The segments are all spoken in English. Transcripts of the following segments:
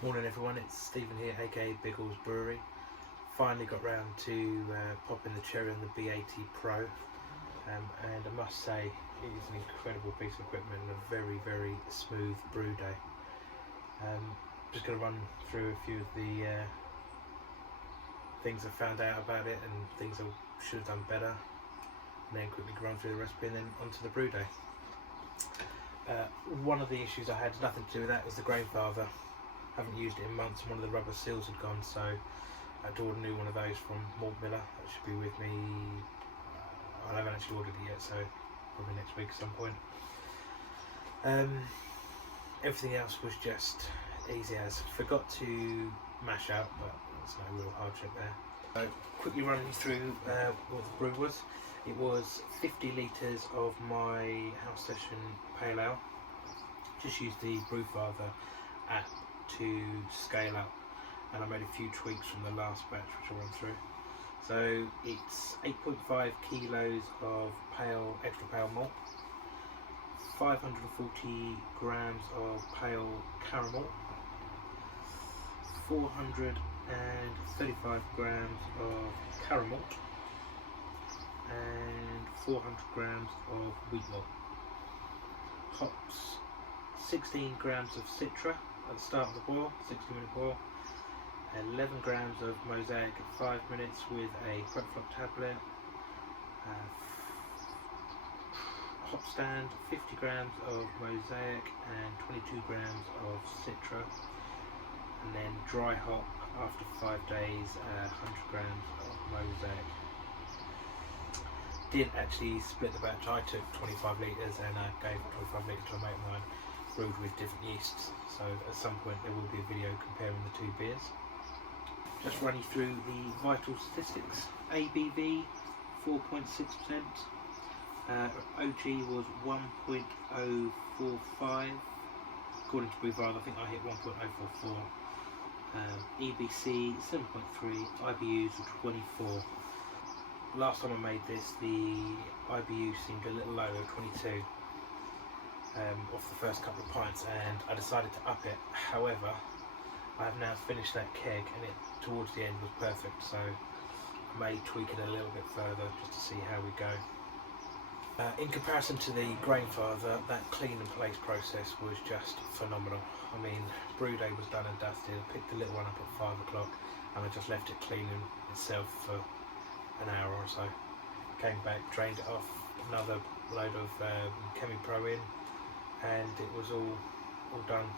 Morning everyone, it's Stephen here, aka Biggles Brewery. Finally got round to popping the cherry on the B80 Pro, and I must say it is an incredible piece of equipment and a very smooth brew day. Just going to run through a few of the things I found out about it and things I should have done better, and then quickly run through the recipe and then onto the brew day. One of the issues I had, nothing to do with that, was the grainfather. Haven't used it in months, and one of the rubber seals had gone, so I had to order a new one of those from Malt Miller. That should be with me, I haven't actually ordered it yet, so probably next week at some point. Everything else was just easy as. Forgot to mash out, but there's no real hardship there. So quickly running through what the brew was. It was 50 litres of my house session pale ale. Just used the Brewfather app to scale up, and I made a few tweaks from the last batch which I'll run through. So it's 8.5 kilos of extra pale malt, 540 grams of pale caramel, 435 grams of caramel, and 400 grams of wheat malt. Hops, 16 grams of citra at the start of the boil, 60-minute boil, 11 grams of Mosaic at 5 minutes with a prep flop tablet, hop stand, 50 grams of Mosaic and 22 grams of citra, and then dry hop after 5 days, 100 grams of Mosaic. Did actually split the batch. I took 25 litres and I gave 25 litres to a mate of mine, brewed with different yeasts, so at some point there will be a video comparing the two beers. Just running through the vital statistics. ABV 4.6%, OG was 1.045, according to Brewfather. I think I hit 1.044, EBC 7.3, IBUs were 24. Last time I made this, the IBU seemed a little low, 22. Off the first couple of pints, and I decided to up it. However, I have now finished that keg and it towards the end was perfect, so I may tweak it a little bit further just to see how we go. In comparison to the grainfather, that clean and place process was just phenomenal. I mean, brew day was done and dusted. I picked the little one up at 5 o'clock and I just left it cleaning itself for an hour or so. Came back, drained it off, another load of Chemi-Pro in, and it was all done.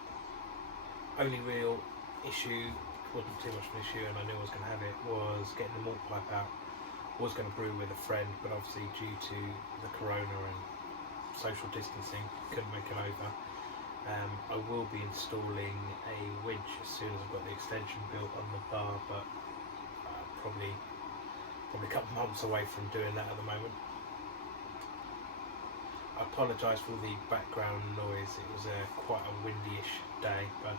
Only real issue, wasn't too much of an issue, and I knew I was going to have it, was getting the malt pipe out. Was going to brew with a friend, but obviously due to the corona and social distancing, couldn't make it over. I will be installing a winch as soon as I've got the extension built on the bar, but probably a couple of months away from doing that at the moment. I apologise for the background noise. It was quite a windy-ish day, but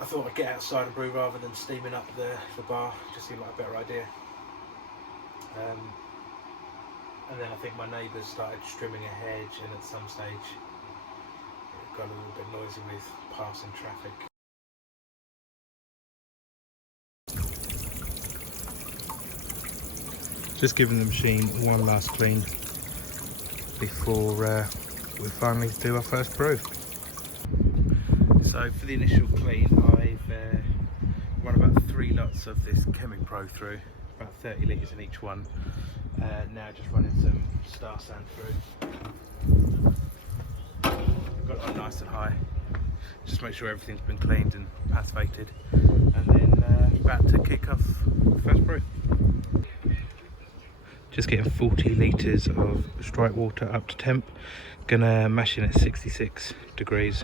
I thought I'd get outside and brew rather than steaming up the bar. Just seemed like a better idea. And then I think my neighbours started trimming a hedge, and at some stage it got a little bit noisy with passing traffic. Just giving the machine one last clean before we finally do our first brew. So for the initial clean, I've run about 3 lots of this Chemi-Pro through, about 30 litres in each one. Now just running some Star Sand through. Got it on nice and high, just make sure everything's been cleaned and passivated, and then about to kick off the first brew. Just getting 40 litres of strike water up to temp. Gonna mash in at 66 degrees.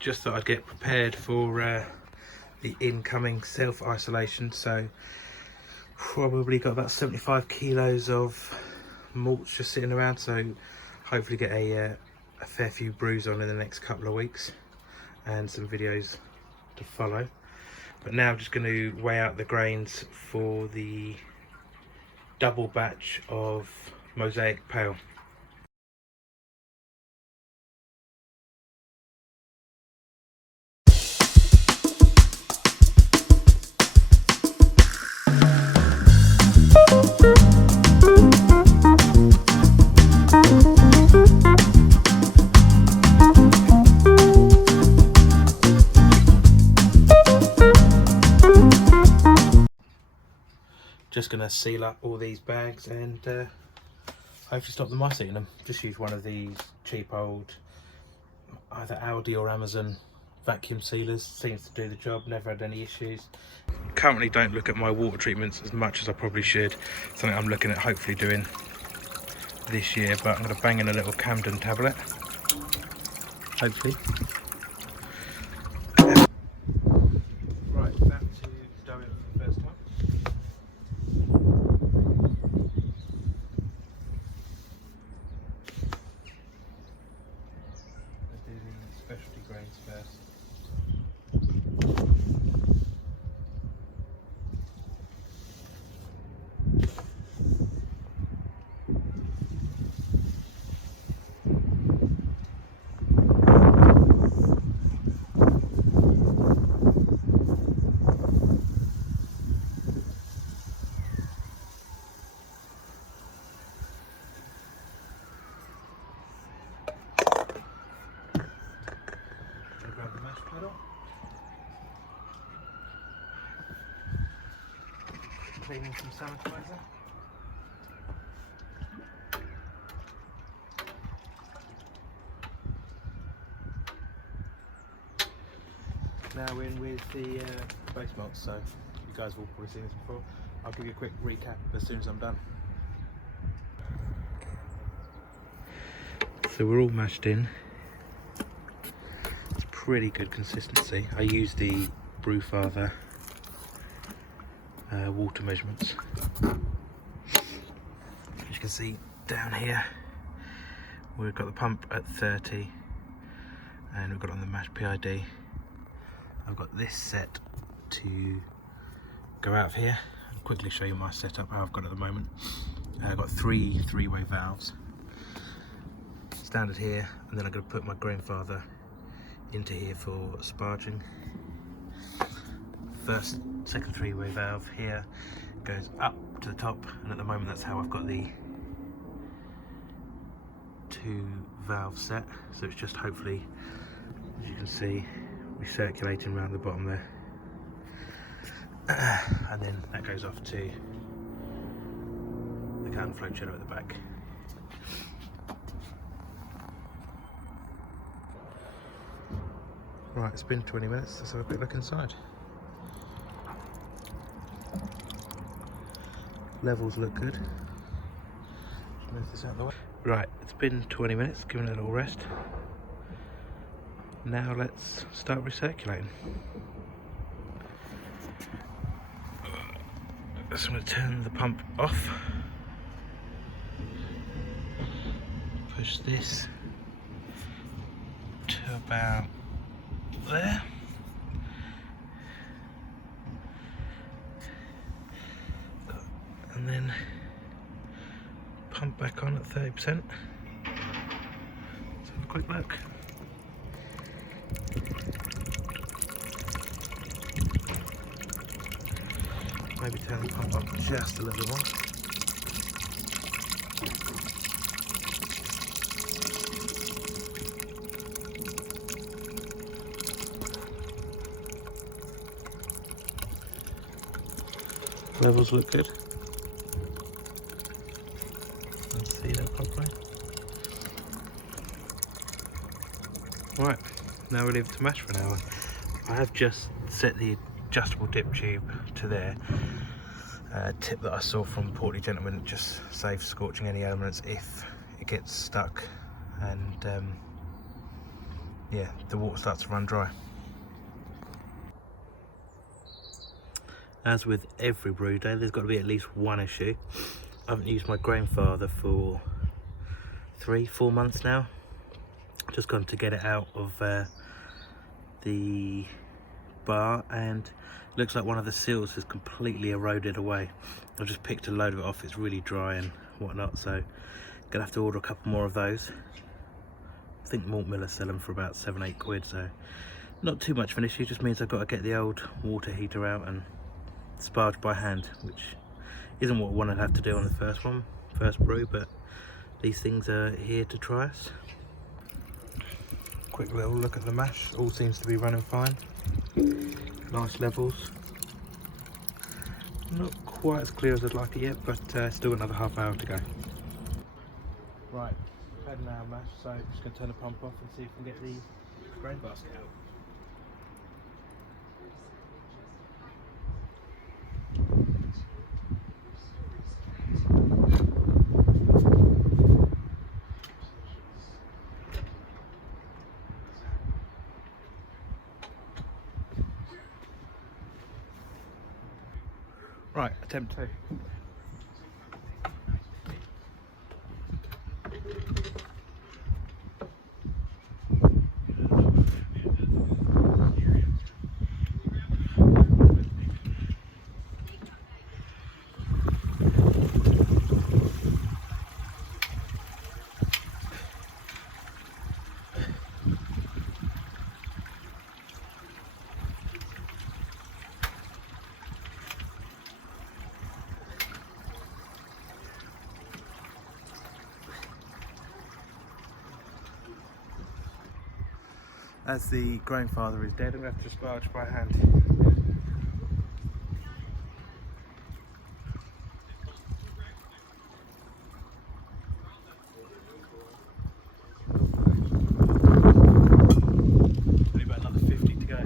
Just thought I'd get prepared for the incoming self-isolation. So probably got about 75 kilos of malts just sitting around. So hopefully get a fair few brews on in the next couple of weeks and some videos to follow. But now I'm just going to weigh out the grains for the double batch of Mosaic Pale. Just going to seal up all these bags and hopefully stop the mice eating them. Just use one of these cheap old either Aldi or Amazon vacuum sealers. Seems to do the job, never had any issues. Currently don't look at my water treatments as much as I probably should. Something I'm looking at hopefully doing this year, but I'm going to bang in a little Camden tablet, hopefully. Right, back to doing it for the first time. Let's do the specialty grains first. Cleaning some sanitizer. Now we're in with the base mulch, so you guys have all probably seen this before. I'll give you a quick recap as soon as I'm done. So we're all mashed in. It's pretty good consistency. I use the brew water measurements. As you can see down here, we've got the pump at 30 and we've got it on the mash PID. I've got this set to go out of here. I'll quickly show you my setup, how I've got it at the moment. I've got three-way valves standard here, and then I'm going to put my grandfather into here for sparging. Second three-way valve here goes up to the top, and at the moment that's how I've got the 2 valve set. So it's just hopefully, as you can see, recirculating around the bottom there, and then that goes off to the can flow chiller at the back. Right, it's been 20 minutes, let's have a quick look inside. Levels look good. Move this out of the way. Right, it's been 20 minutes, giving it a little rest. Now let's start recirculating. So I'm going to turn the pump off. Push this to about there. And then pump back on at 30%. Let's have a quick look. Maybe turn the pump up just a little more. Levels look good. Let's see that properly. Right, now we leave it to mash for an hour. I have just set the adjustable dip tube to there. Tip that I saw from Portly Gentleman, it just saves scorching any elements if it gets stuck and yeah, the water starts to run dry. As with every brew day, there's got to be at least one issue. I haven't used my grandfather for 3-4 months now. Just gone to get it out of the bar, and looks like one of the seals has completely eroded away. I've just picked a load of it off. It's really dry and whatnot, so gonna have to order a couple more of those. I think Malt Miller sell them for about 7-8 quid, so not too much of an issue. Just means I've got to get the old water heater out and sparge by hand, which isn't what I wanted to have to do on the first brew, but these things are here to try us. Quick little look at the mash, all seems to be running fine. Nice levels. Not quite as clear as I'd like it yet, but still another half hour to go. Right, had an hour mash, so I'm just going to turn the pump off and see if we can get the grain basket out. Right, attempt 2. As the grandfather is dead, I'm going to have to sparge by hand. Only about another 50 to go.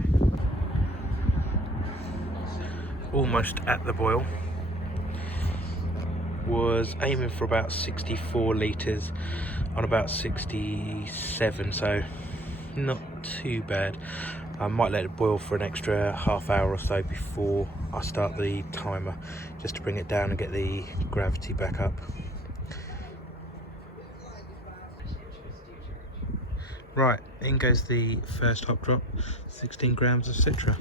Almost at the boil. Was aiming for about 64 litres on about 67, so not too bad. I might let it boil for an extra half hour or so before I start the timer, just to bring it down and get the gravity back up. Right, in goes the first hop drop, 16 grams of Citra.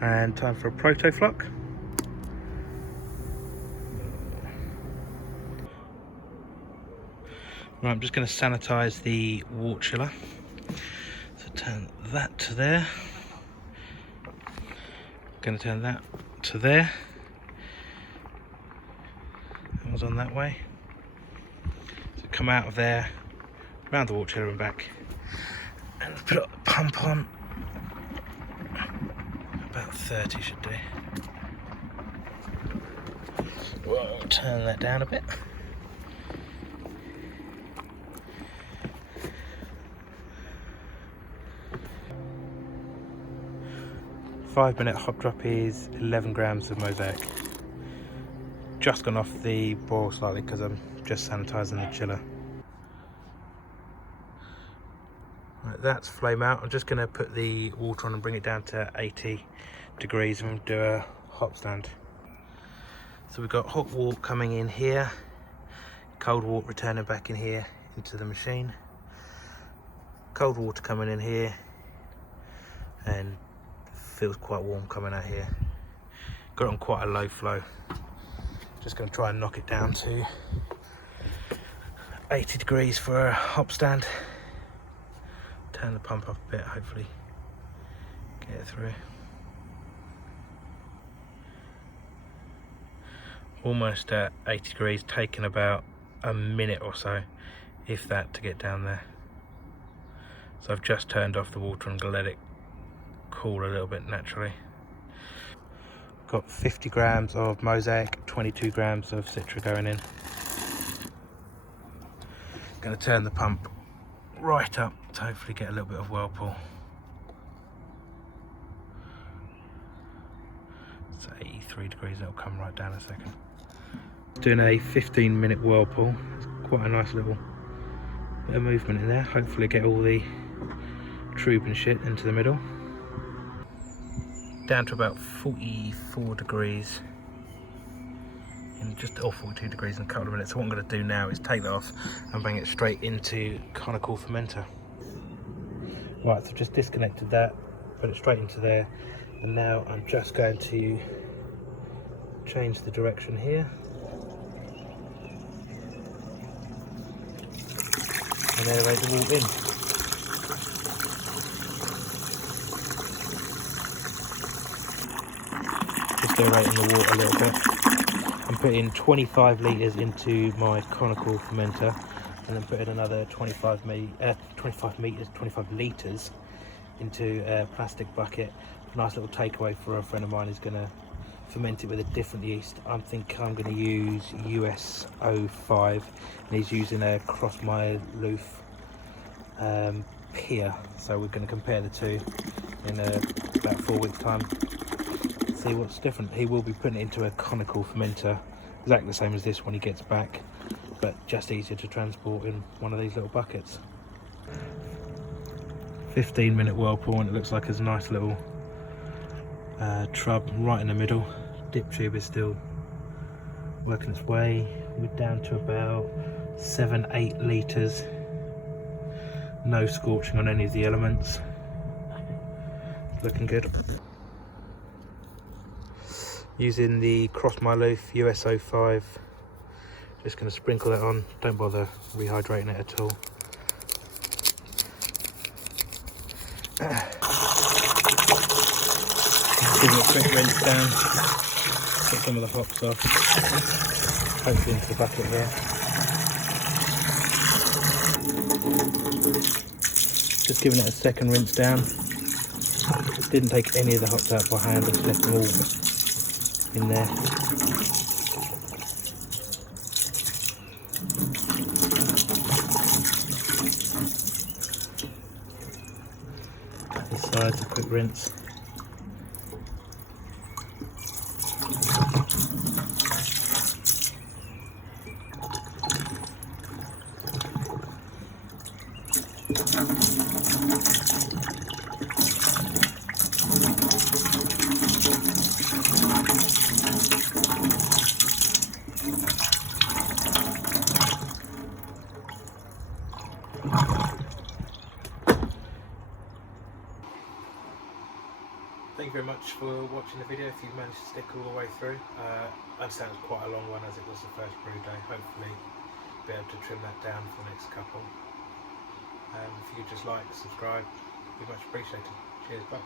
And time for a proto flock. Right, I'm just going to sanitize the wort chiller. So turn that to there. Going to turn that to there. That was on that way. So come out of there, round the wort chiller and back, and put a pump on. About 30 should do. Whoa, turn that down a bit. Five-minute hop drop is 11 grams of Mosaic. Just gone off the boil slightly because I'm just sanitizing the chiller. Right, that's flame out. I'm just going to put the water on and bring it down to 80 degrees and do a hop stand. So we've got hot wort coming in here, cold wort returning back in here into the machine, cold water coming in here, and feels quite warm coming out here. Got it on quite a low flow. Just going to try and knock it down to 80 degrees for a hop stand. Turn the pump up a bit, hopefully get it through. Almost at 80 degrees, taking about a minute or so, if that, to get down there. So I've just turned off the water and let it cool a little bit naturally. Got 50 grams of Mosaic, 22 grams of Citra going in. Going to turn the pump right up to hopefully get a little bit of whirlpool. It's 83 degrees, it'll come right down in a second. Doing a 15-minute whirlpool. It's quite a nice little bit of movement in there. Hopefully get all the tube and shit into the middle. Down to about 44 degrees in just 42 degrees in a couple of minutes. So what I'm going to do now is take that off and bring it straight into conical fermenter. Right, so just disconnected that, put it straight into there, and now I'm just going to change the direction here and aerate the wort in. Just aerating the water a little bit. I'm putting 25 litres into my conical fermenter, and then putting another 25 litres into a plastic bucket. Nice little takeaway for a friend of mine who's going to ferment it with a different yeast. I think I'm going to use US-05, and he's using a Cross My Loof peer. So we're going to compare the two in about 4 weeks time, see what's different. He will be putting it into a conical fermenter, exactly the same as this when he gets back, but just easier to transport in one of these little buckets. 15-minute whirlpool, and it looks like there's a nice little trub right in the middle. Dip tube is still working its way. We're down to about 7-8 litres. No scorching on any of the elements. Looking good. Using the Cross My Loof US-05. Just going to sprinkle that on. Don't bother rehydrating it at all. Give it a quick rinse down. Get some of the hops off. Hopefully into the bucket here. Just giving it a second rinse down. Didn't take any of the hops out by hand, just left them all in there. This side's a quick rinse. Thank you very much for watching the video, if you managed to stick all the way through. I understand it was quite a long one as it was the first brew day. Hopefully be able to trim that down for the next couple. If you could just like, subscribe, it'd be much appreciated. Cheers, bye.